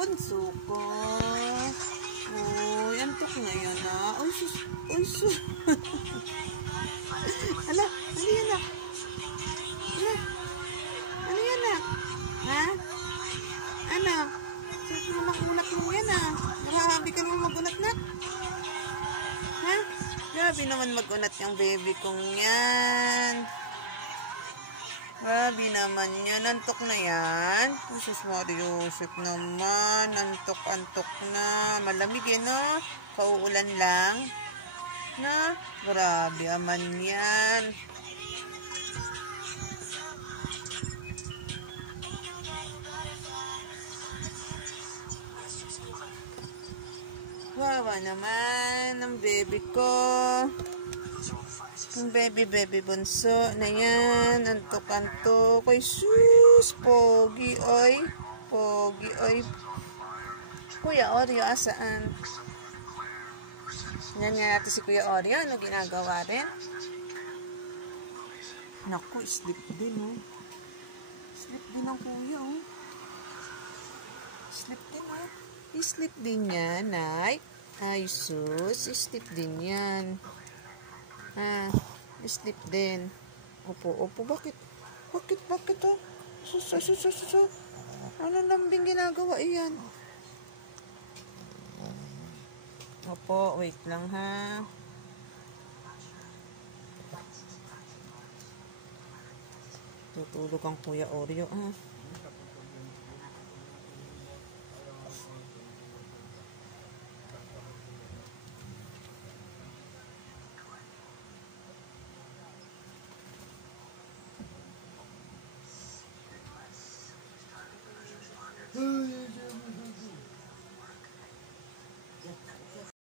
Bunso ko. Uy, antok na yan ah. Uy, sus. Uy, sus. Ala, ano yan ah? Ala, ano yan ah? Ha? Ano? Sarap naman ulak mo yan ah. Nakahabi ka naman mag-unat na? Ha? Grabe naman mag-unat yung baby kong yan. Grabe naman yan. Antok na yan. Jesus Mariusip naman. Antok-antok na. Malamig eh, no? Kauulan lang. Na? Grabe naman yan. Wawa naman ang baby ko. Ang baby bunso na yan. Antok-antok. Ay sus. Pogi oy. Pogi oy. Kuya Oreo asaan? Yan nga natin si Kuya Oreo. Ano ginagawa rin? Naku, sleep din oh. Sleep din ang kuya oh. Sleep din oh. I-sleep din yan, Nay. Ay sus. I-sleep din yan. Ah, sleep din. Opo. Bakit? Bakit oh? Sus. Ano lambing ginagawa iyan? Opo, wait lang ha. Tutulog ang Kuya Oreo ah.